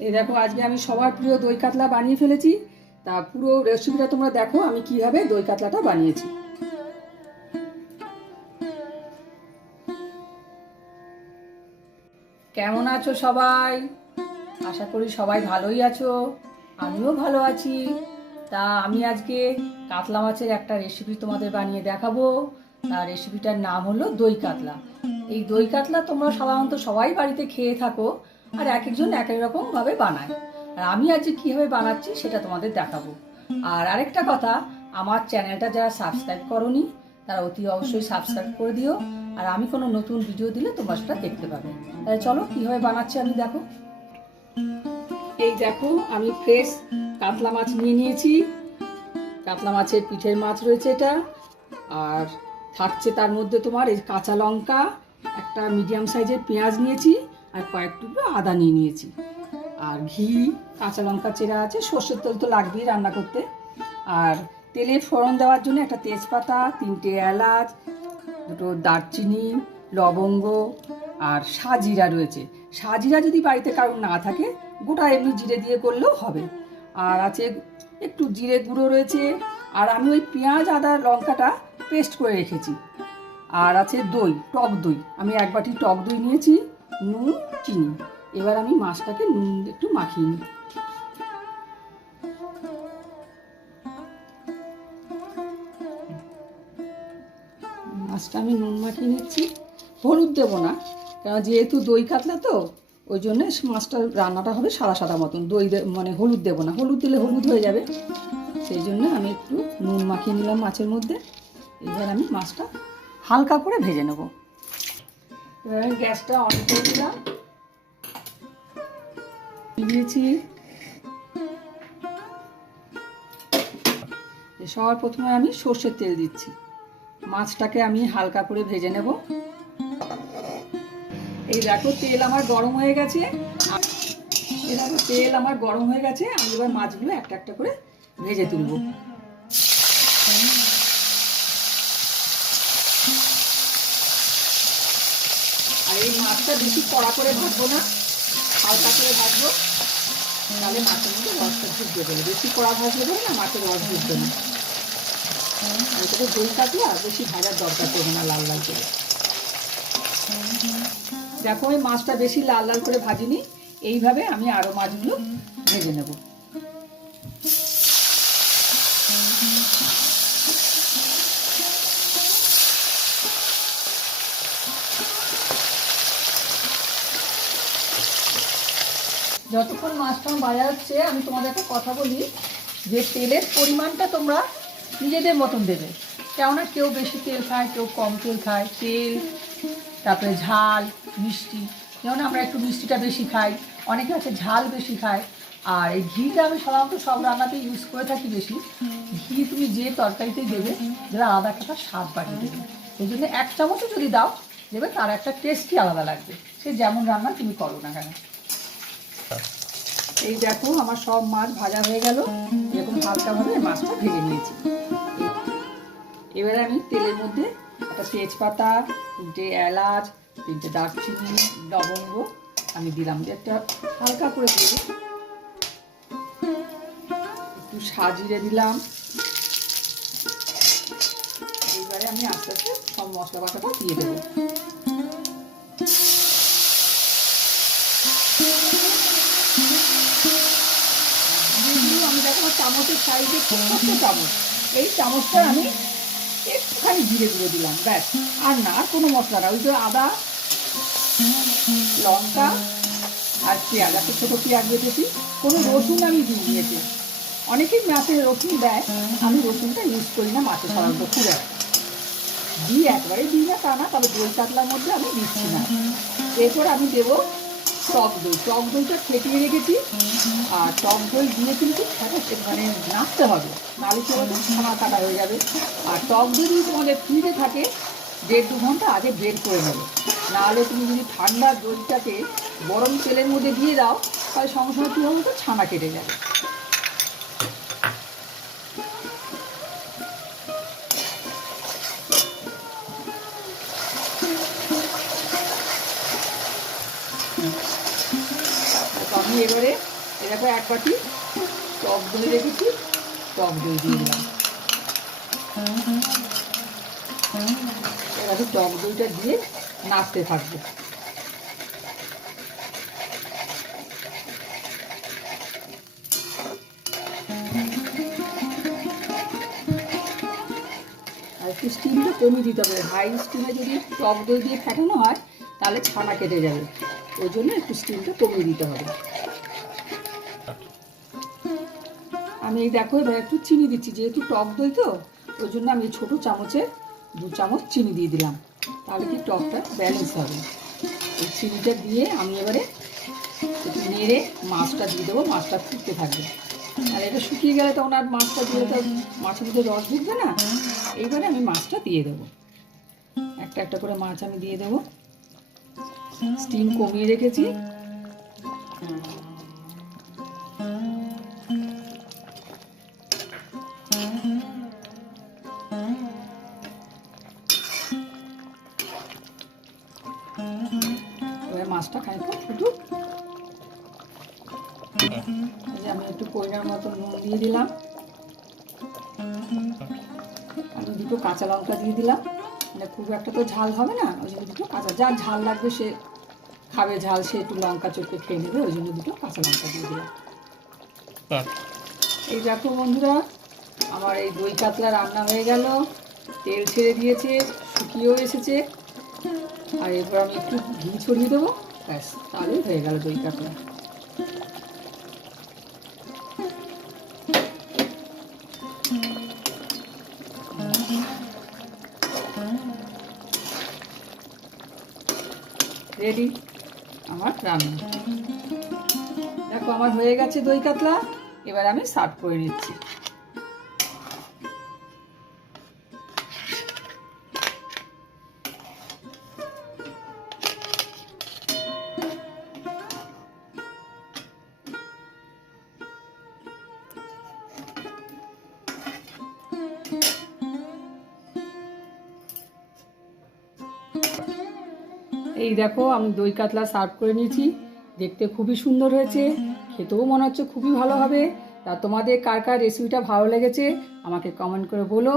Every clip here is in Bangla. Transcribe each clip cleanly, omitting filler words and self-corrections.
এই দেখো আজকে আমি সবার প্রিয় দই কাতলা বানিয়ে ফেলেছি। তা পুরো রেসিপিটা তোমরা দেখো আমি কিভাবে দই কাতলাটা বানিয়েছি। কেমন আছো সবাই? আশা করি সবাই ভালোই আছো, আমিও ভালো আছি। তা আমি আজকে কাতলা মাছের একটা রেসিপি তোমাদের বানিয়ে দেখাবো। তার রেসিপিটার নাম হলো দই কাতলা। এই দই কাতলা তোমরা সাধারণত সবাই বাড়িতে খেয়ে থাকো, আর এক একজন এক এক রকমভাবে বানায়। আর আমি আজকে কীভাবে বানাচ্ছি সেটা তোমাদের দেখাবো। আর আরেকটা কথা, আমার চ্যানেলটা যারা সাবস্ক্রাইব করোনি তারা অতি অবশ্যই সাবস্ক্রাইব করে দিও। আর আমি কোনো নতুন ভিডিও দিলে তোমরা সেটা দেখতে পাবে। তাহলে চলো কীভাবে বানাচ্ছি আমি দেখো। এই দেখো আমি ফ্রেশ কাতলা মাছ নিয়ে নিয়েছি। কাতলা মাছের পিঠের মাছ রয়েছে এটা। আর থাকছে তার মধ্যে তোমার এই কাঁচা লঙ্কা, একটা মিডিয়াম সাইজের পেঁয়াজ নিয়েছি, আর কয়েক টুকরো আদা নিয়ে নিয়েছি। আর ঘি, কাঁচা লঙ্কা চেরা আছে, সর্ষের তেল তো লাগবেই রান্না করতে। আর তেলে ফোড়ন দেওয়ার জন্য একটা তেজপাতা, 3টে এলাচ, 2টো দারচিনি, লবঙ্গ আর সাজিরা রয়েছে। সাজিরা যদি বাড়িতে কারোর না থাকে গোটা এমনি জিরে দিয়ে করলেও হবে। আর আছে একটু জিরে গুঁড়ো রয়েছে। আর আমি ওই পেঁয়াজ আদা লঙ্কাটা পেস্ট করে রেখেছি। আর আছে দই, টক দই, আমি 1 বাটি টক দই নিয়েছি, নুন, চিনি। এবার আমি মাছটাকে নুন একটু মাখিয়ে নিই। মাছটা আমি নুন মাখিয়ে নিচ্ছি। হলুদ দেবো না, কারণ যেহেতু দই কাতলা তো ওই জন্য মাছটা রান্নাটা হবে সাদা সাদা মতন। দই মানে হলুদ দেবো না, হলুদ দিলে হলুদ হয়ে যাবে। সেই জন্য আমি একটু নুন মাখিয়ে নিলাম মাছের মধ্যে। এবার আমি মাছটা হালকা করে ভেজে নেব। এবার আমি গ্যাসটা অন করে দিলাম, দিয়েছি। সবার প্রথমে আমি সর্ষের তেল দিচ্ছি। মাছটাকে আমি হালকা করে ভেজে নেব। এই দেখো তেল আমার গরম হয়ে গেছে। এই দেখো তেল আমার গরম হয়ে গেছে। আমি এবার মাছগুলো একটা একটা করে ভেজে তুলব। আর এই মাছটা বেশি কড়া করে ভাজবো না, হালকা করে ভাজবো, তাহলে মাছের মধ্যে রসটা ঢুকবে বলে। বেশি কড়া ভাজলে পরে না মাছের রস ঢুকবে না। এটাকে দই কাতলা বেশি ভাজার দরকার পড়বে না লাল লাল করে। দেখো আমি মাছটা বেশি লাল লাল করে ভাজিনি। এইভাবে আমি আরো মাছগুলো ভেজে নেব। যতক্ষণ মাছটা ভাজা হচ্ছে আমি তোমাদের একটা কথা বলি, যে তেলের পরিমাণটা তোমরা নিজেদের মতন দেবে। কেননা কেউ বেশি তেল খায়, কেউ কম তেল খায়। তেল, তারপরে ঝাল, মিষ্টি, যেমন আমরা একটু মিষ্টিটা বেশি খাই, অনেকে আছে ঝাল বেশি খায়। আর এই ঘিটা আমি সাধারণত সব রান্নাতেই ইউজ করে থাকি বেশি। ঘি তুমি যে তরকারিতেই দেবে যারা আলাদা একটা স্বাদ বাড়িয়ে দেবে। এই জন্য 1 চামচও যদি দাও দেবে, তার একটা টেস্টই আলাদা লাগবে, সে যেমন রান্না তুমি করো না কেন। এই দেখো আমার সব মাছ ভাজা হয়ে গেল। এরকম হালকাভাবে মাছটা ভেজে নিয়েছি। এবারে আমি তেলের মধ্যে একটা তেজপাতা, 3টে এলাচ, 3টে দারচিনি, লবঙ্গ আমি দিলাম। একটা হালকা করে দিয়ে একটু সাজিরে দিলাম। এবারে আমি আস্তে আস্তে সব মশলা বাটাটা দিয়ে দেবো। আমি দেখো চামচের সাইজে ছোট্ট চামচ, এই চামচটা আমি একটুখানি জিরে গুঁড়ো দিলাম, ব্যাস। আর না, আর কোনো মশলা না, ওই যে আদা, লঙ্কা আর পেঁয়াজ, একটা ছোটো পেঁয়াজ বেঁধেছি। কোনো রসুন আমি দিয়েছি। অনেকেই মাছে রসুন দেয়, আমি রসুনটা ইউজ করি না মাছে সাধারণত, খুব একটা দিই, একবারে দিই না তা না, তবে দই কাতলার মধ্যে আমি দিচ্ছি না। এরপর আমি দেবো টক দই। টক দইটা ফেটিয়ে রেখেছি। আর টক দই দিয়ে কিন্তু মানে নাড়তে হবে, নাড়ি চলে ছানা কাটা হয়ে যাবে। আর টক দই যদি তোমাদের ফ্রিজে থাকে 1.5-2 ঘন্টা আগে বের করে নেবে। নাহলে তুমি যদি ঠান্ডা দইটাকে গরম তেলের মধ্যে দিয়ে দাও তাহলে সঙ্গে সঙ্গে কী হবে, তো ছানা কেটে যাবে। আমি এবারে এরকম এক বাটি টক দই রেখেছি, টক দই দিয়ে দিলাম। এবারে টক দইটা দিয়ে নাড়তে থাকবো। আর একটু স্টিমটা কমিয়ে দিতে হবে, হাই স্টিমে যদি টক দই দিয়ে ফেটানো হয় তাহলে ছানা কেটে যাবে, ওই জন্য একটু স্টিমটা কমিয়ে দিতে হবে। আমি এই দেখো এবার একটু চিনি দিচ্ছি, যেহেতু টক দই তো ওই জন্য আমি ছোটো চামচে 2 চামচ চিনি দিয়ে দিলাম, তাহলে কি টকটা ব্যালেন্স হবে। এই চিনিটা দিয়ে আমি এবারে একটু নেড়ে মাছটা দিয়ে দেবো, মাছটা ফুটতে থাকবে। আর এটা শুকিয়ে গেলে তখন আর মাছটা দিয়ে তো মাছের মধ্যে রস ঢুকবে না। এইবারে আমি মাছটা দিয়ে দেবো, একটা একটা করে মাছ আমি দিয়ে দেবো। স্টিম কমিয়ে রেখেছি। এবার মাছটা খানিকটা ফুটুক। আমি একটু পরিমাণ মতো নুন দিয়ে দিলাম, আমি 2টো কাঁচা লঙ্কা দিয়ে দিলাম। মানে খুব একটা তো ঝাল হবে না, ওই জন্য 2টো কাঁচা, যার ঝাল লাগবে সে খাবে ঝাল, সে একটু লঙ্কা চটকে খেয়ে নেবে, ওই জন্য 2টো কাঁচা লঙ্কা দিয়ে দিলাম। এই দেখো বন্ধুরা, আমার এই দই কাতলা রান্না হয়ে গেল, তেল ছেড়ে দিয়েছে, শুকিয়েও এসেছে। আর এরপর আমি একটু ঘি ছড়িয়ে দেবো, ব্যাস তাহলেই হয়ে গেল দই কাতলা। রেডি আমার রান্না। দেখো আমার হয়ে গেছে দই কাতলা, এবার আমি সার্ভ করে নিচ্ছি। এই দেখো আমি দই কাতলা সার্ভ করে নিয়েছি, দেখতে খুবই সুন্দর হয়েছে, খেতেও মনে হচ্ছে খুবই ভালো হবে। তা তোমাদের কার কার রেসিপিটা ভালো লেগেছে আমাকে কমেন্ট করে বলো,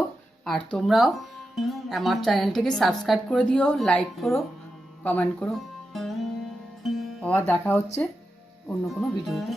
আর তোমরাও আমার চ্যানেলটাকে সাবস্ক্রাইব করে দিও, লাইক করো, কমেন্ট করো। আবার দেখা হচ্ছে অন্য কোনো ভিডিওতে।